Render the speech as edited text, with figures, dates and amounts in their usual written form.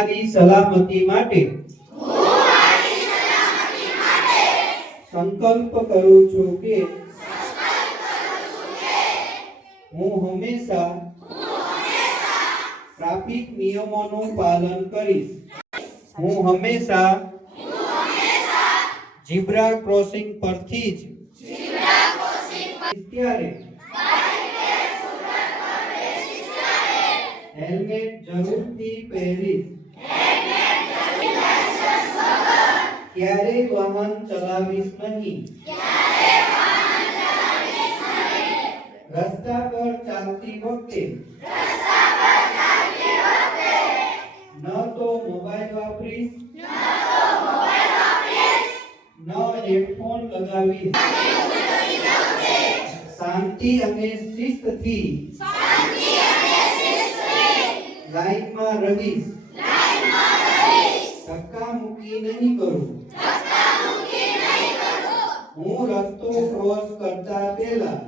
મારી સલામતી માટે સંકલ્પ કરું છું કે હું હંમેશા ટ્રાફિક નિયમોનું પાલન કરીશ. હું હંમેશા ઝીબ્રા ક્રોસિંગ પરથી જ ત્યારે હેલ્મેટ જરૂરથી પહેરીશ. ક્યારેય વાહન ચલાવીશ નહીં. રસ્તા પર ચાલતી વખતે ન તો મોબાઈલ વાપરીશ ન હેડફોન લગાવીશ. શાંતિ અને શિસ્તથી લાઈનમાં રહીશ. ધક્કા મૂકી નહીં કરું. હું રસ્તો ક્રોસ કરતા પહેલા